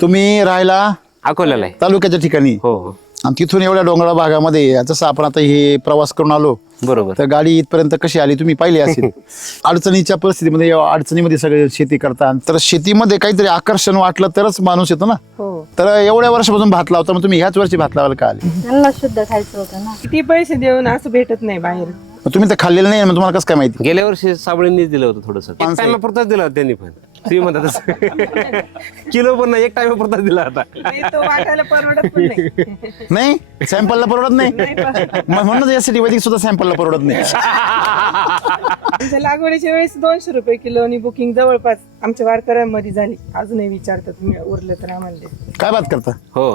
तुम्ही राहायला अकोल्याला आहे. तालुक्याच्या ठिकाणी हो हो आणि तिथून एवढ्या डोंगराळ भागामध्ये जसं आपण आता हे प्रवास करून आलो बरोबर. तर गाडी इथपर्यंत कशी आली तुम्ही पाहिली असेल. अडचणीच्या परिस्थितीमध्ये या अडचणीमध्ये सगळे शेती करतात तर शेतीमध्ये काहीतरी आकर्षण वाटलं तरच माणूस येतो ना. हो तर एवढ्या वर्षापासून भात लावता मग तुम्ही ह्याच वर्षी भात लावायला का आले. त्यांना शुद्ध खायचं होतं ना. किती पैसे देऊन असं भेटत नाही बाहेर. मग तुम्ही तर खाल्लेलं नाही मग तुम्हाला कसं काय माहिती. गेल्या वर्षी साबळींनीच दिलं होतं थोडस. एक टाइम पुरताच दिला होता त्यांनी पण. तुम्ही म्हणता तसं किलो पण नाही, एक टाइम पुरताच दिला होता. नाही, तो वाटायला परवडत पण नाही. नाही सॅम्पलला परवडत नाही मग म्हणून यासाठी वैदिक सुद्धा सॅम्पलला परवडत नाही. आमच्या लागवडीच्या वेळेस 200 रुपये किलो आणि बुकिंग जवळपास आमच्या वारकऱ्यांमध्ये झाली. अजूनही विचारतात तुम्ही उरलं तर आम्हाला दे. काय बात करता हो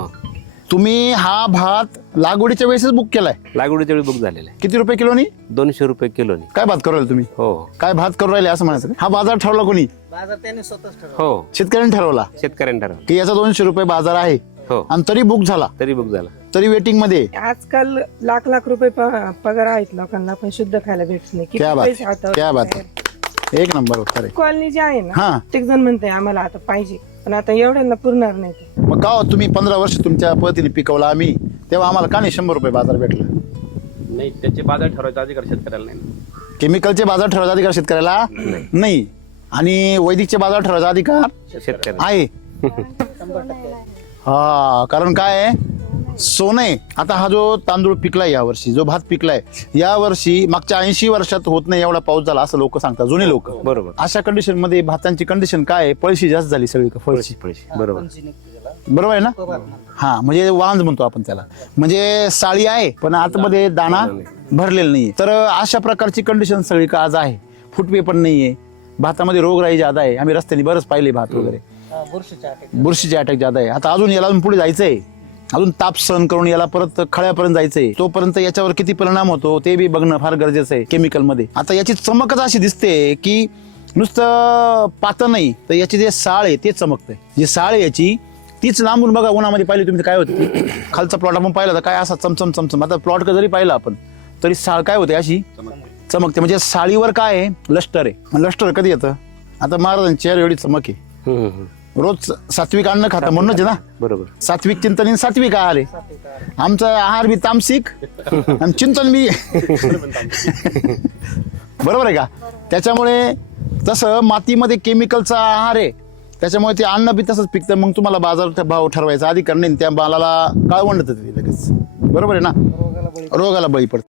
तुम्ही. हा भात लागवडीच्या वेळेसच बुक केलाय. लागवडीच्या वेळी बुक झालेला आहे. किती रुपये किलोनी. 200 रुपये किलोनी. काय भात करू राहिले तुम्ही. हो काय भात करू राहिले असं म्हणायचं का? हा बाजार ठरवला कोणी. हो शेतकऱ्यांनी ठरवला शेतकऱ्यांनी ठरवलं. की याचा 200 रुपये बाजार आहे हो आणि तरी बुक झाला तरी बुक झाला. तरी वेटिंग मध्ये. आजकाल लाख लाख रुपये पगार आहेत लोकांना पण शुद्ध खायला भेटत नाही. क्या बात पैसे हातावर क्या बात एक नंबर उत्तर आहे. कॉलनी जे आहे ना हा प्रत्येक जण म्हणते आम्हाला आता पाहिजे पण आता एवढ्यांना पुरणार नाही ते. मग का हो, तुम्ही 15 वर्ष तुमच्या पद्धतीने पिकवला आम्ही तेव्हा आम्हाला का नाही 100 रुपये बाजार भेटला. नाही त्याचे बाजार ठरवायचा अधिकार शेतकऱ्याला नाही. केमिकलचे बाजार ठरवायचा अधिकार शेतकऱ्याला नाही आणि वैदिकचे बाजार ठरवायचा अधिकार शेतकऱ्यांना आहे. हा कारण काय आहे सोनं आहे. आता हा जो तांदूळ पिकलाय यावर्षी जो भात पिकलाय यावर्षी मागच्या 80 वर्षात होत नाही एवढा पाऊस झाला असं लोक सांगतात जुने लोक. बरोबर. अशा कंडिशन मध्ये भातांची कंडिशन काय आहे पळशी जास्त झाली सगळी फळशी. बरोबर बरोबर आहे ना. हा म्हणजे वांज म्हणतो आपण त्याला म्हणजे साळी आहे पण आतमध्ये दाणा भरलेला नाहीये. तर अशा प्रकारची कंडिशन सगळी का आज आहे. फुटवे पण नाहीये भातामध्ये रोगराई ज्यादा आहे. आम्ही रस्त्याने बरंच पाहिले भात वगैरे बुरशीचे अटॅक ज्यादा आहे. आता अजून याला पुढे जायचंय अजून ताप सहन करून याला परत खळ्यापर्यंत जायचंय. तोपर्यंत याच्यावर किती परिणाम होतो ते बी बघणं फार गरजेचं आहे केमिकल मध्ये. आता याची चमकच अशी दिसते की नुसतं पातं नाही तर याची जे साळ आहे ते चमकतंय. जी साळ आहे याची तीच लांबून बघा उन्हामध्ये पाहिली तुम्ही काय होती. खालचा प्लॉट आपण पाहिला तर काय असा चमचम चमचम. आता प्लॉट जरी पाहिला आपण तरी साळ काय होते अशी चमकते. म्हणजे साळीवर काय आहे लष्टर आहे. लष्टर कधी येतं आता महाराजांची एवढी चमक आहे. रोज सात्विक अन्न खाता म्हणूनच आहे ना. बरोबर. सात्विक चिंतन आणि सात्विक आहार आहे. आमचा आहार बी तामसिक आणि चिंतन बी बरोबर आहे का. त्याच्यामुळे तसं मातीमध्ये केमिकलचा आहार आहे त्याच्यामुळे ते अन्न बी तसंच पिकतं. मग तुम्हाला बाजार भाव ठरवायचा अधिकार नाही. त्या मालाला काळवंड लगेच बरोबर आहे ना. रोगाला बळी पडतं.